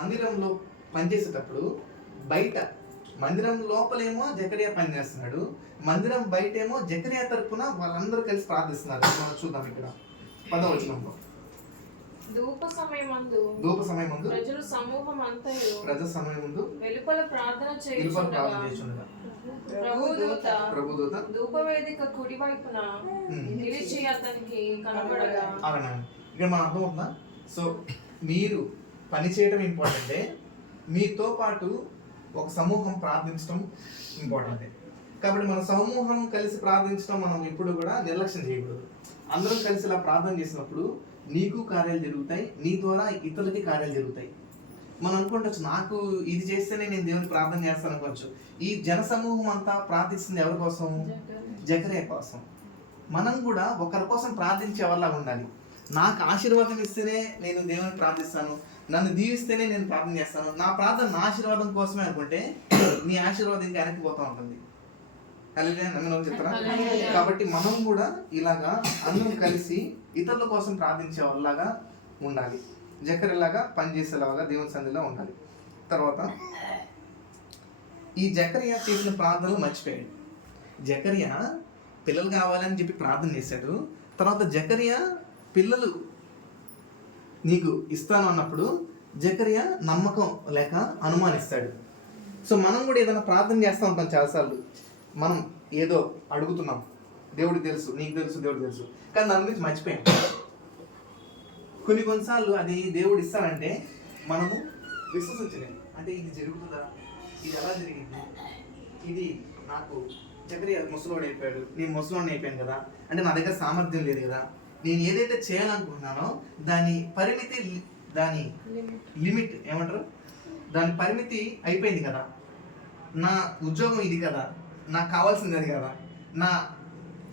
మందిరంలో పనిచేసేటప్పుడు బయట మందిరం లోపలేమో జకరియా పని చేస్తున్నాడు మందిరం బయటేమో జకరియా తరపున వాళ్ళందరూ కలిసి ప్రార్థిస్తున్నారు. మనం చూద్దాం ఇక్కడ. పదవచనంలో ధూప సమయమందు ధూప సమయం ముందు ప్రజలు సమూహం అంతయు ప్రజ సమయం ముందు వెలుపల ప్రార్థన చేయుచుండగా ప్రభుదూత ప్రభుదూత ధూపవేదిక కుడి వైపున. నిలిచి అతనికి కనబడగా. ఇక్కడ మనం అర్థమవుతుందా? సో మీరు పని చేయడం ఇంపార్టెంటే మీతో పాటు ఒక సమూహం ప్రార్థించడం ఇంపార్టెంటే. కాబట్టి మన సమూహం కలిసి ప్రార్థించడం మనం ఇప్పుడు కూడా నిర్లక్ష్యం చేయకూడదు. అందరం కలిసి ఇలా ప్రార్థన చేసినప్పుడు నీకు కార్యాలు జరుగుతాయి నీ ద్వారా ఇతరులకి కార్యాలు జరుగుతాయి. మనం అనుకుంటచ్చు నాకు ఇది చేస్తేనే నేను దేవుని ప్రార్థన చేస్తాను అనుకోవచ్చు. ఈ జన సమూహం అంతా ప్రార్థిస్తుంది ఎవరి కోసం? జకరే కోసం. మనం కూడా ఒకరి కోసం ప్రార్థించే వాళ్ళ ఉండాలి. నాకు ఆశీర్వాదం ఇస్తేనే నేను దేవుని ప్రార్థిస్తాను. నన్ను దీవిస్తేనే నేను ప్రార్థన చేస్తాను. నా ప్రార్థన నా ఆశీర్వాదం కోసమే అనుకుంటే నీ ఆశీర్వాదం ఇంకా వెనక్కి పోతా ఉంటుంది. చెప్తారా. కాబట్టి మనం కూడా ఇలాగా అందరం కలిసి ఇతరుల కోసం ప్రార్థించే వాళ్ళలాగా ఉండాలి. జకరిలాగా పనిచేసేలాగా దేవుని సంధిలో ఉండాలి. తర్వాత ఈ జకరియా చేసిన ప్రార్థనలు మర్చిపోయాడు. జకరియా పిల్లలు కావాలని చెప్పి ప్రార్థన చేశాడు. తర్వాత జకరియా పిల్లలు నీకు ఇస్తాను అన్నప్పుడు జకరియా నమ్మకం లేక అనుమానిస్తాడు. సో మనం కూడా ఏదైనా ప్రార్థన చేస్తూ ఉంటాం చాలాసార్లు. మనం ఏదో అడుగుతున్నాం. దేవుడికి తెలుసు నీకు తెలుసు దేవుడికి తెలుసు. కానీ దాని గురించి మర్చిపోయాం. కొన్ని కొన్నిసార్లు అది దేవుడు ఇస్తానంటే మనము విశ్వసించలేము అంటే ఇది జరుగుతుందా? ఇది ఎలా జరిగింది? ఇది నాకు చక్రి ముసలోడు అయిపోయాడు. నేను ముసలోడిని అయిపోయాను కదా. అంటే నా దగ్గర సామర్థ్యం లేదు కదా. నేను ఏదైతే చేయాలనుకుంటున్నానో దాని పరిమితి దాని లిమిట్ ఏమంటారు? దాని పరిమితి అయిపోయింది కదా. నా ఉద్యోగం ఇది కదా. నాకు కావాల్సింది అది కదా. నా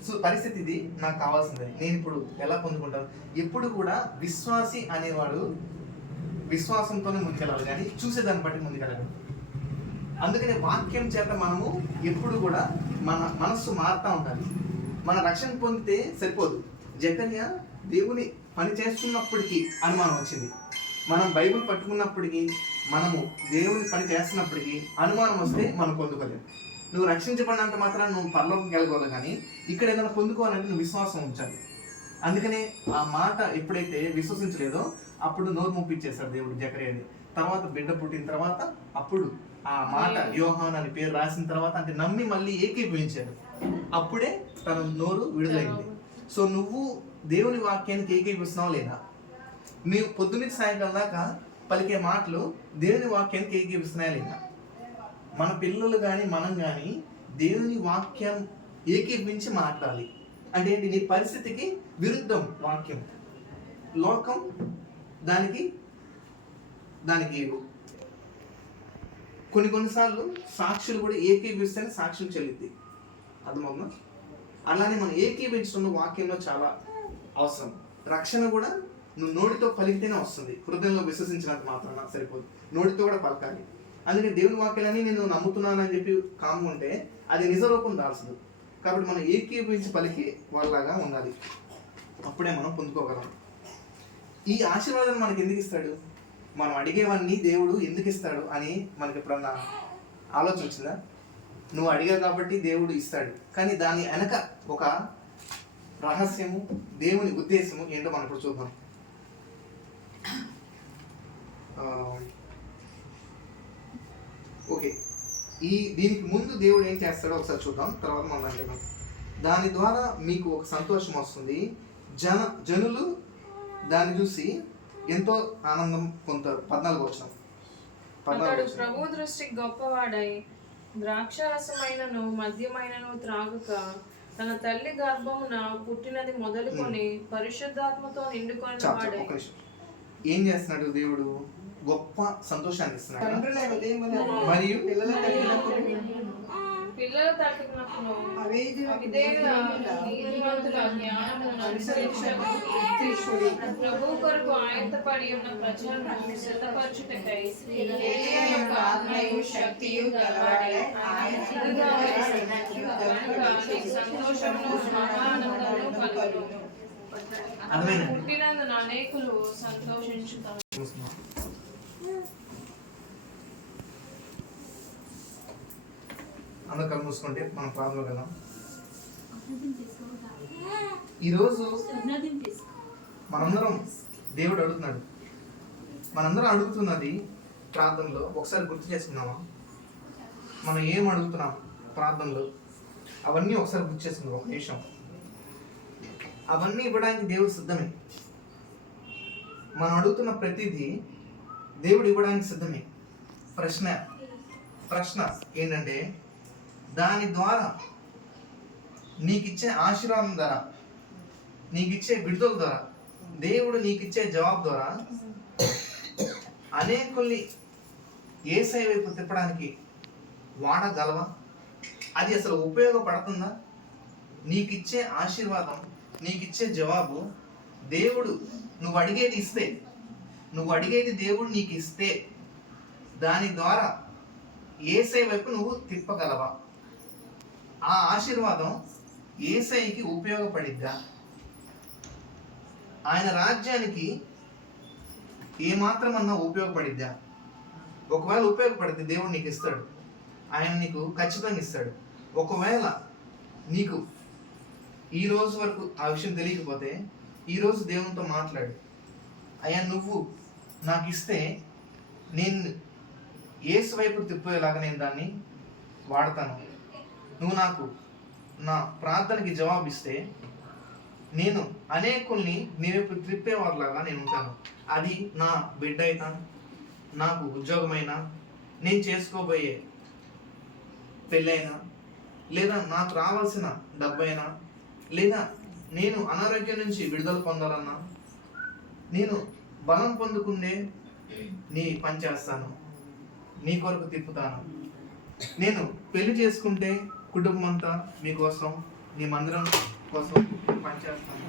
సు- పరిస్థితి ఇది నాకు కావాల్సింది నేను ఇప్పుడు ఎలా పొందుకుంటాను? ఎప్పుడు కూడా విశ్వాసి అనేవాడు విశ్వాసంతోనే ముందుకెళ్ళాలి. కానీ చూసేదాన్ని బట్టి ముందుకెళ్ళాలి. అందుకనే వాక్యం చేత మనము ఎప్పుడు కూడా మన మనస్సు మారుతూ ఉండాలి. మన రక్షణ పొందితే సరిపోదు. జగన్య దేవుని పని చేస్తున్నప్పటికీ అనుమానం వచ్చింది. మనం బైబిల్ పట్టుకున్నప్పటికీ మనము దేవుని పని చేస్తున్నప్పటికీ అనుమానం వస్తే మనం పొందుకోలేము నువ్వు రక్షించబడినంత మాత్రం నువ్వు పరలోకి వెళ్ళగలవు కానీ ఇక్కడ ఏదైనా పొందుకోవాలంటే నువ్వు విశ్వాసం ఉంచాలి. అందుకనే ఆ మాట ఎప్పుడైతే విశ్వసించలేదో అప్పుడు నోరు ముప్పించేశాడు దేవుడు జకరియని. తర్వాత బిడ్డ పుట్టిన తర్వాత అప్పుడు ఆ మాట యోహాన్ అని పేరు రాసిన తర్వాత అంటే నమ్మి మళ్ళీ ఏకీభవించాడు. అప్పుడే తన నోరు విడుదలైంది. సో నువ్వు దేవుని వాక్యానికి ఏకీభవిస్తున్నావు లేదా? నీవు పొద్దున్నే సాయంకాలం దాకా పలికే మాటలు దేవుని వాక్యానికి ఏకీభవిస్తున్నాయా లేదా? మన పిల్లలు కానీ మనం కానీ దేవుని వాక్యం ఏకీపించి మాట్లాడాలి. అంటే ఏంటి? నీ పరిస్థితికి విరుద్ధం వాక్యం. లోకం దానికి దానికి కొన్ని కొన్నిసార్లు సాక్షులు కూడా ఏకీభవిస్తేనే సాక్షులు చెల్లిద్ది. అర్థమవుతుందా? అలానే మనం ఏకీభవించడం వాక్యంలో చాలా అవసరం. రక్షణ కూడా నువ్వు నోటితో పలికితేనే వస్తుంది. హృదయంలో విశ్వసించినంత మాత్రాన సరిపోదు. నోటితో కూడా పలకాలి. అందుకే దేవుని వాక్యాలని నేను నమ్ముతున్నానని చెప్పి కాము ఉంటే అది నిజ రూపం దాల్చదు. కాబట్టి మనం ఏకీపించి పలికి వాళ్ళలాగా ఉండాలి. అప్పుడే మనం పొందుకోగలం. ఈ ఆశీర్వాదాన్ని మనకి ఎందుకు ఇస్తాడు? మనం అడిగేవన్నీ దేవుడు ఎందుకు ఇస్తాడు అని మనకి ఎప్పుడన్నా ఆలోచన వచ్చిందా? నువ్వు అడిగావు కాబట్టి దేవుడు ఇస్తాడు. కానీ దాని వెనక ఒక రహస్యము దేవుని ఉద్దేశము ఏంటో మనం ఇప్పుడు చూద్దాం. ఓకే. ఈ దీనికి ముందు దేవుడు ఏం చేస్తాడో ఒకసారి చూద్దాం. తర్వాత మనం వెళ్దాం. దాని ద్వారా మీకు ఒక సంతోషం వస్తుంది. జన జనులు దాన్ని చూసి ఎంతో ఆనందం పొందుతారు. పద్నాలుగు వచ్చిన అతడు ప్రభు దృష్టికి గొప్పవాడై ద్రాక్షరసమైనను మద్యమైనను త్రాగుక తన తల్లి గర్భమున పుట్టినది మొదలుకొని పరిశుద్ధాత్మతో నిండుకొని వాడై. ఏం చేస్తున్నాడు దేవుడు? గొప్ప సంతోషాన్ని ఉదయమున మరియు? పిల్లల తట్టుకున్నప్పుడు. ప్రభు కొరకు ఆయత్తపడి ఉన్న ప్రజలను సిద్ధపరచుటకై ఆత్మయు శక్తియు గలవాడై సంతోషమును కలుగును. పుట్టినందున అనేకులు సంతోషించుతారు. అందరు కళ్ళు మూసుకుంటే మనం ప్రార్థనలో వెళ్దాం ఈరోజు మనందరం దేవుడు అడుగుతున్నాడు. మనందరం అడుగుతున్నది ప్రార్థనలో. ఒకసారి గుర్తు చేసుకుందామా మనం ఏం అడుగుతున్నాం ప్రార్థనలో? అవన్నీ ఒకసారి గుర్తు చేసుకుందాం ఒక నిమిషం. అవన్నీ ఇవ్వడానికి దేవుడు సిద్ధమే. మనం అడుగుతున్న ప్రతిదీ దేవుడు ఇవ్వడానికి సిద్ధమే. ప్రశ్న. ప్రశ్న ఏంటంటే దాని ద్వారా నీకు ఇచ్చే ఆశీర్వాదం ద్వారా నీకు ఇచ్చే విడుదల ద్వారా దేవుడు నీకు ఇచ్చే జవాబు ద్వారా అనేకుల్ని ఏసై వైపు తిప్పడానికి వాడగలవా? అది అసలు ఉపయోగపడుతుందా? నీకు ఇచ్చే ఆశీర్వాదం నీకు ఇచ్చే జవాబు దేవుడు నువ్వు అడిగేది ఇస్తే నువ్వు అడిగేది దేవుడు నీకు ఇస్తే దాని ద్వారా ఏసై వైపు నువ్వు తిప్పగలవా? ఆ ఆశీర్వాదం ఏసైకి ఉపయోగపడిద్దా? ఆయన రాజ్యానికి ఏమాత్రమన్నా ఉపయోగపడిద్దా? ఒకవేళ ఉపయోగపడితే దేవుడు నీకు ఇస్తాడు. ఆయన నీకు ఖచ్చితంగా ఇస్తాడు. ఒకవేళ నీకు ఈ రోజు వరకు ఆ విషయం తెలియకపోతే ఈ రోజు దేవునితో మాట్లాడు. అయ్యా నువ్వు నాకు ఇస్తే నేను ఏసు వైపు తిప్పేలాగా నేను దాన్ని వాడతాను. నువ్వు నాకు నా ప్రార్థనకి జవాబు ఇస్తే నేను అనేకుల్ని నేను వైపు త్రిప్పేవారిలాగా నేను ఉంటాను. అది నా బిడ్డ అయినా నాకు ఉద్యోగమైనా నేను చేసుకోబోయే పెళ్ళైనా లేదా నాకు రావాల్సిన డబ్బైనా లేదా నేను అనారోగ్యం నుంచి విడుదల పొందాలన్నా నేను బలం పొందుకునే నీ పని చేస్తాను. నీ కొరకు తిప్పుతాను. నేను పెళ్ళి చేసుకుంటే కుటుంబం అంతా మీకోసం నీ మందిరం కోసం పనిచేస్తాను.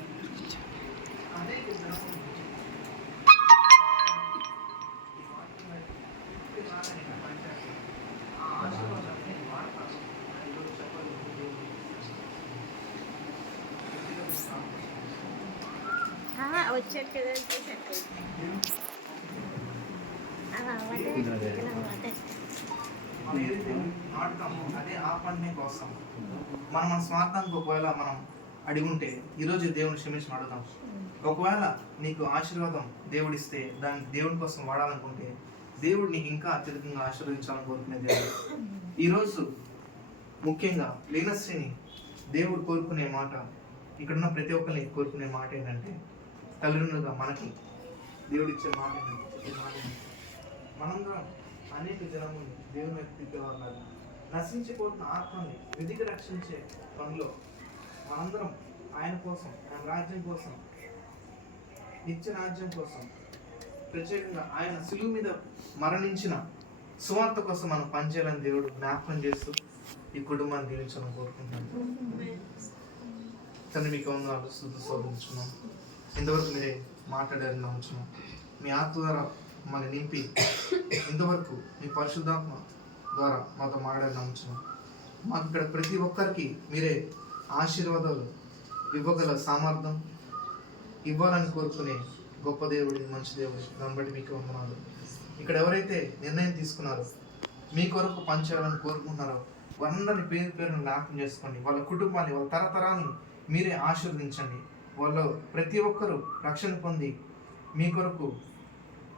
వచ్చాడు కదా వచ్చేసాడు. ఆ, వాటే, ఇలా వాటే. మనం ఏదైతే నాటుతామో అదే ఆ పంటనే కోసం మనం మన స్వార్థానికి ఒకవేళ మనం అడిగుంటే ఈరోజు దేవుని క్షమించి అడుగుతాం ఒకవేళ నీకు ఆశీర్వాదం దేవుడిస్తే దాన్ని దేవుని కోసం వాడాలనుకుంటే దేవుడు నీకు ఇంకా అత్యధికంగా ఆశీర్వదించాలని కోరుకునే దేవుడు ఈరోజు ముఖ్యంగా లీనశ్రీని దేవుడు కోరుకునే మాట ఇక్కడున్న ప్రతి ఒక్కరిని కోరుకునే మాట ఏంటంటే తల్లిదండ్రులుగా మనకి దేవుడు ఇచ్చే మాట ఏంటంటే మనం కూడా అనేక జనములు దేవుని వైపు నశించిపోతున్న ఆత్మని విధికి రక్షించే పనిలో మనందరం ఆయన కోసం ఆయన రాజ్యం కోసం నిత్య రాజ్యం కోసం ప్రత్యేకంగా ఆయన సిలువు మీద మరణించిన సువార్త కోసం మనం పనిచేయాలని దేవుడు జ్ఞాపకం చేస్తూ ఈ కుటుంబాన్ని దీవించాలని కోరుకుంటున్నాను తను మీకు వందనాలు స్థుతి శోధించుకున్నాం ఇంతవరకు మీరే మాట్లాడారని నమ్ముచున్నాం. మీ ఆత్మ ద్వారా మమ్మల్ని నింపి ఇంతవరకు మీ పరిశుద్ధాత్మ ద్వారా మాతో మాట్లాడి నమ్ముచున్నాం. మాకు ఇక్కడ ప్రతి ఒక్కరికి మీరే ఆశీర్వాదాలు ఇవ్వగల సామర్థ్యం ఇవ్వాలని కోరుకునే గొప్ప దేవుడి మంచి దేవుడి దాన్ని బట్టి మీకు వందనాలు. ఇక్కడ ఎవరైతే నిర్ణయం తీసుకున్నారో మీ కొరకు పనిచేయాలని కోరుకుంటున్నారో వారందరిని పేరు పేరును జ్ఞాపకం చేసుకోండి. వాళ్ళ కుటుంబాన్ని వాళ్ళ తరతరాలను మీరే ఆశీర్వదించండి. వాళ్ళు ప్రతి ఒక్కరూ రక్షణ పొంది మీ కొరకు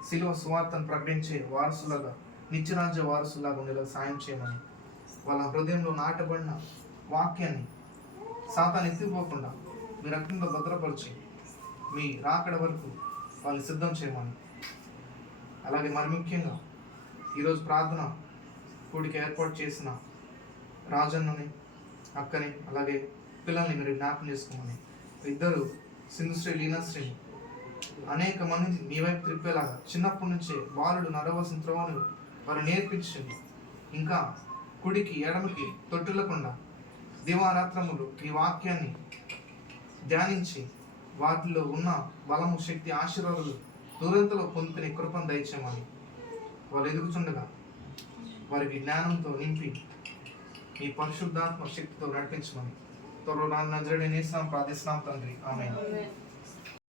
శిలువ సువార్తను ప్రకటించే వారసులాగా నిత్యరాజ్య వారసులాగా ఉండేలా సాయం చేయమని వాళ్ళ హృదయంలో నాటబడిన వాక్యాన్ని సాతాన్ని ఎత్తిపోకుండా మీ రక్తంలో భద్రపరిచి మీ రాకడ వరకు వాళ్ళు సిద్ధం చేయమని. అలాగే మరి ముఖ్యంగా ఈరోజు ప్రార్థన కూడికి ఏర్పాటు చేసిన రాజన్నని అక్కని అలాగే పిల్లల్ని మీరు జ్ఞాపకం చేసుకోమని ఇద్దరు సింధుశ్రీ లీనాశ్రీని అనేక మంది మీ వైపు త్రిప్పేలాగా చిన్నప్పటి నుంచే బాలుడు నడవలసిన త్రోవను వారు నేర్పించండి ఇంకా కుడికి ఎడమకి తొట్టులకుండా దివారాత్రములు ఈ వాక్యాన్ని ధ్యానించి వాటిలో ఉన్న బలము శక్తి ఆశీర్వాదాలు దూరంతలో పొందుకునే కృపను దయచేయమని వాళ్ళు ఎదుగుచుండగా వారికి జ్ఞానంతో నింపి ఈ పరిశుద్ధాత్మ శక్తితో నడిపించమని. త్వరలో నా నజరడి నేస్తున్నాం ప్రార్థిస్తున్నాం తండ్రి. ఆమె